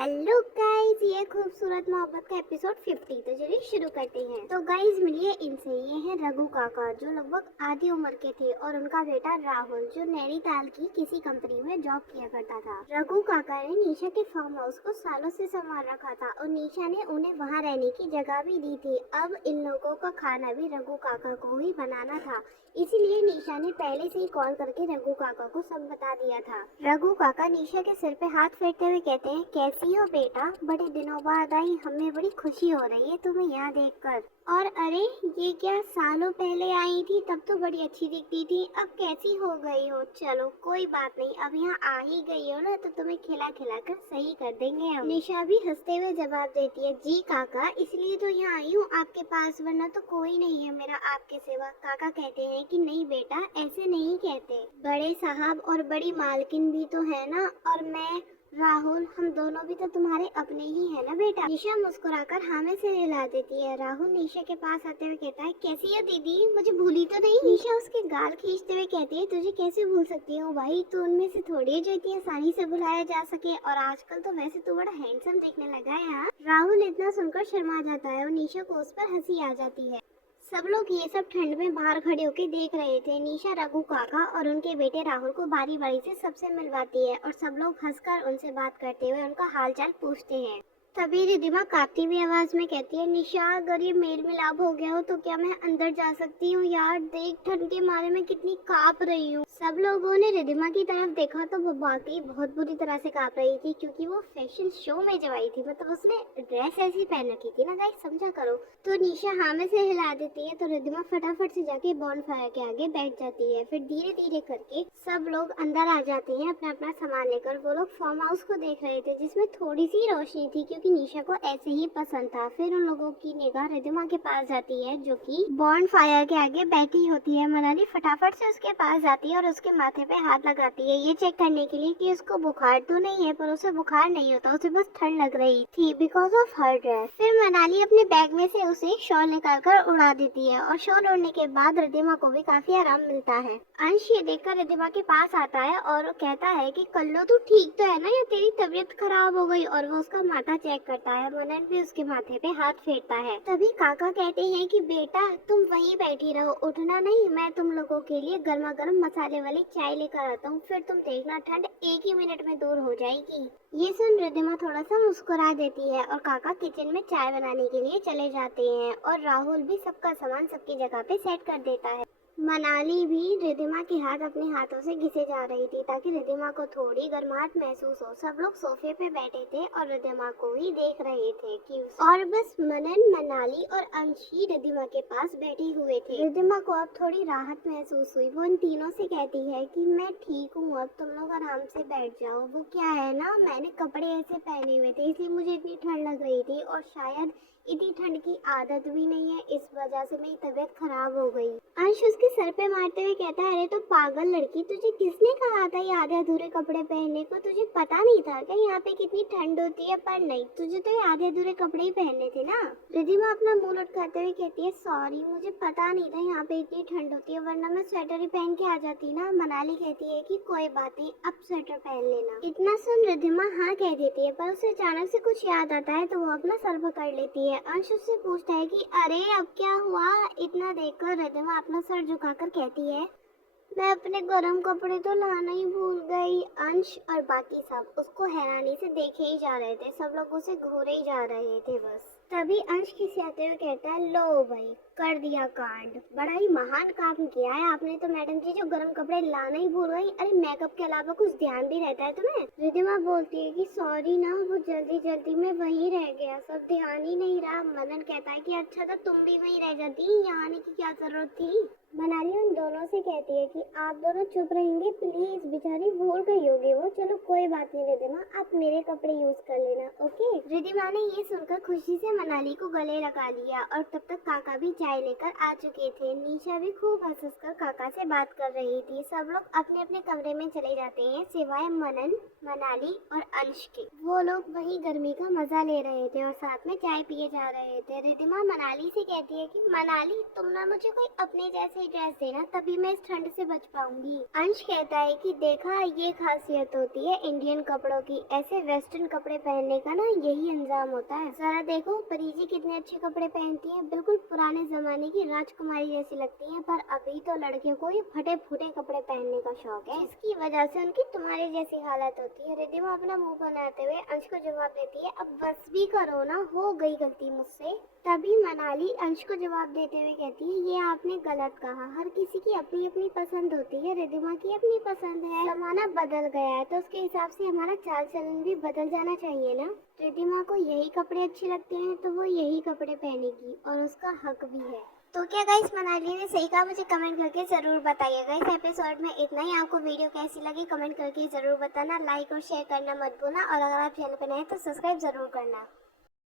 Hello guys, ये खूबसूरत मोहब्बत का एपिसोड 50। तो चलिए शुरू करते हैं। तो गाइस मिलिए इनसे, ये है रघु काका जो लगभग आधी उम्र के थे और उनका बेटा राहुल जो नैनीताल की किसी कंपनी में जॉब किया करता था। रघु काका ने निशा के फार्म हाउस को सालों से संभाल रखा था और निशा ने उन्हें वहाँ रहने की जगह भी दी थी। अब इन लोगों का खाना भी रघु काका को ही बनाना था, इसीलिए निशा ने पहले से ही कॉल करके रघु काका को सब बता दिया था। रघु काका निशा के सिर पे हाथ फेरते हुए कहते हैं, कैसी हो बेटा, बड़े दिनों बाद आई, हमें बड़ी खुशी हो रही है तुम्हें यहाँ देखकर। और अरे ये क्या, सालों पहले आई थी तब तो बड़ी अच्छी दिखती थी, अब कैसी हो गई हो। चलो कोई बात नहीं, अब यहाँ आ ही गई हो ना तो तुम्हें खिला खिला कर सही कर देंगे हम। निशा भी हंसते हुए जवाब देती है, जी काका, इसलिए तो यहाँ आई हूँ आपके पास, वरना तो कोई नहीं है मेरा आपके सिवा। काका कहते हैं कि नहीं बेटा, ऐसे नहीं कहते, बड़े साहब और बड़ी मालकिन भी तो है ना, और मैं राहुल, हम दोनों भी तो तुम्हारे अपने ही है ना बेटा। निशा मुस्कुराकर हाँ में सिर हिला देती है। राहुल निशा के पास आते हुए कहता है, कैसी है दीदी, मुझे भूली तो नहीं। निशा उसके गाल खींचते हुए कहती है, तुझे कैसे भूल सकती हूँ भाई, तू उनमें से थोड़ी है जो इतनी आसानी से भुलाया जा सके, और आजकल तो वैसे तू बड़ा हैंडसम दिखने लगा है। हाँ, राहुल इतना सुनकर शर्मा जाता है और निशा को उस पर हंसी आ जाती है। सब लोग ये सब ठंड में बाहर खड़े होकर देख रहे थे। निशा रघु काका और उनके बेटे राहुल को बारी बारी से सबसे मिलवाती है और सब लोग हंसकर उनसे बात करते हुए उनका हालचाल पूछते हैं। तभी रिद्धिमा कांपती हुई आवाज में कहती है, निशा अगर ये मेल मिलाप हो गया हो तो क्या मैं अंदर जा सकती हूँ? यार देख, ठंड के मारे में कितनी कांप रही हूँ। सब लोगों ने रिद्धिमा की तरफ देखा तो वो वाकई बहुत बुरी तरह से कांप रही थी, क्योंकि वो फैशन शो में जब आई थी, मतलब उसने ड्रेस ऐसी पहन रखी थी ना गाइस, समझा करो। तो निशा हाँ में से हिला देती है तो रिद्धिमा फटाफट से जाके बॉनफायर के आगे बैठ जाती है। फिर धीरे धीरे करके सब लोग अंदर आ जाते हैं अपना अपना सामान लेकर। वो लोग फार्म हाउस को देख रहे थे जिसमें थोड़ी सी रोशनी थी, क्योंकि निशा को ऐसे ही पसंद था। फिर उन लोगों की निगाह रिद्धिमा के पास जाती है जो कि बॉनफायर के आगे बैठी होती है। मनाली फटाफट से उसके पास जाती है और उसके माथे पे हाथ लगाती है, ये चेक करने के लिए कि उसको बुखार तो नहीं है। पर उसे बुखार नहीं होता, उसे बस ठंड लग रही थी बिकॉज ऑफ हर ड्रेस। फिर मनाली अपने बैग में से उसे एक शॉल निकाल कर उड़ा देती है और शॉल उड़ने के बाद रिद्धिमा को भी काफी आराम मिलता है। अंश ये देखकर रिद्धिमा के पास आता है और कहता है कि कल्लो तू ठीक तो है ना, या तेरी तबीयत खराब हो गई? और वो उसका माथा चेक करता है। मनन भी उसके माथे पे हाथ फेरता है। तभी काका कहते हैं कि बेटा तुम वहीं बैठी रहो, उठना नहीं, मैं तुम लोगों के लिए गर्मा गर्म मसाले वाली चाय लेकर आता हूँ, फिर तुम देखना ठंड एक ही मिनट में दूर हो जाएगी। ये सुन रिद्धिमा थोड़ा सा मुस्कुरा देती है और काका किचन में चाय बनाने के लिए चले जाते हैं और राहुल भी सबका सामान सबकी जगह पे सेट कर देता है। मनाली भी रिद्धिमा के हाथ अपने हाथों से घिसे जा रही थी ताकि रिद्धिमा को थोड़ी गर्माहट महसूस हो। सब लोग सोफे पे बैठे थे और रिद्धिमा को ही देख रहे थे कि और बस मनन, मनाली और अंशी रिद्धिमा के पास बैठे हुए थे। रिद्धिमा को अब थोड़ी राहत महसूस हुई। वो उन तीनों से कहती है कि मैं ठीक हूँ, अब तुम लोग आराम से बैठ जाओ। वो क्या है ना, मैंने कपड़े ऐसे पहने हुए थे इसलिए मुझे इतनी ठंड लग रही थी, और शायद इतनी ठंड की आदत भी नहीं है, इस वजह से मेरी तबीयत खराब हो गई। अंश उसके सर पे मारते हुए कहता है, अरे तो पागल लड़की, तुझे किसने कहा था ये आधे अधूरे कपड़े पहनने को? तुझे पता नहीं था क्या यहाँ पे कितनी ठंड होती है? पर नहीं, तुझे तो ये आधे अधूरे कपड़े ही पहनने थे ना। रिद्धिमा अपना मुंह लटकाते हुए कहती है, सॉरी, मुझे पता नहीं था यहाँ पे इतनी ठंड होती है, वरना मैं स्वेटर ही पहन के आ जाती ना। मनाली कहती है कि कोई बात नहीं, अब स्वेटर पहन लेना। इतना सुन रिद्धिमा हाँ कह देती है, पर उसे अचानक से कुछ याद आता है तो वो अपना सर पकड़ लेती है। अंश उससे पूछता है कि अरे अब क्या हुआ? इतना देखकर रिद्धिमा अपना सर झुकाकर कहती है, मैं अपने गर्म कपड़े तो लाना ही भूल गई। अंश और बाकी सब उसको हैरानी से देखे ही जा रहे थे, सब लोग उसे घूरे ही जा रहे थे बस। तभी अंश खिसियाते हुए कहता है, लो भाई, कर दिया कांड, बड़ा ही महान काम किया है आपने तो मैडम जी, जो गर्म कपड़े लाना ही भूल गई। अरे मेकअप के अलावा कुछ ध्यान भी रहता है तुम्हें? रिद्धिमा बोलती है कि सॉरी ना, वो जल्दी जल्दी में वहीं रह गया, सब ध्यान ही नहीं रहा। मनन कहता है कि अच्छा था तुम भी वहीं रह जाती, यहाँ आने की क्या जरूरत थी। मनाली उन दोनों से कहती है कि आप दोनों चुप रहेंगे प्लीज, बेचारी भूल गई होगी वो। चलो कोई बात नहीं रिद्धिमा, आप मेरे कपड़े यूज कर लेना, ओके? रिद्धिमा ने ये सुनकर खुशी से मनाली को गले लगा लिया और तब तक काका भी चाय लेकर आ चुके थे। निशा भी खूब हंस कर काका से बात कर रही थी। सब लोग अपने अपने कमरे में चले जाते हैं सिवाय मनन, मनाली और अंश के। वो लोग वही गर्मी का मजा ले रहे थे और साथ में चाय पिए जा रहे थे। रिद्धिमा मनाली से कहती है कि मनाली तुम ना मुझे कोई अपने जैसे ड्रेस देना, तभी मैं इस ठंड से बच पाऊंगी। अंश कहता है कि देखा ये खासियत होती है इंडियन कपड़ों की, ऐसे वेस्टर्न कपड़े पहनने का ना यही अंजाम होता है। जरा देखो परीजी कितने अच्छे कपड़े पहनती है, बिल्कुल पुराने जमाने की राजकुमारी जैसी लगती है, पर अभी तो लड़कियों को ये फटे फूटे कपड़े पहनने का शौक है, इसकी वजह से उनकी तुम्हारे जैसी हालत होती है। रिद्धिमा अपना मुंह बनाते हुए अंश को जवाब देती है, अब बस भी करो ना, हो गई गलती मुझसे। तभी मनाली अंश को जवाब देते हुए कहती है, ये आपने गलत कहा, हर किसी की अपनी अपनी पसंद होती है, रिद्धिमा की अपनी पसंद है। जमाना बदल गया है तो उसके हिसाब से हमारा चाल चलन भी बदल जाना चाहिए ना। रिद्धिमा को यही कपड़े अच्छे लगते हैं तो वो यही कपड़े पहनेगी और उसका हक भी है। तो क्या गाइस मनाली ने सही कहा, मुझे कमेंट करके जरूर बताइएगा। इस एपिसोड में इतना ही। आपको वीडियो कैसी लगी कमेंट करके जरूर बताना, लाइक और शेयर करना मत भूलना, और अगर आप चैनल पर नए हैं तो सब्सक्राइब जरूर करना।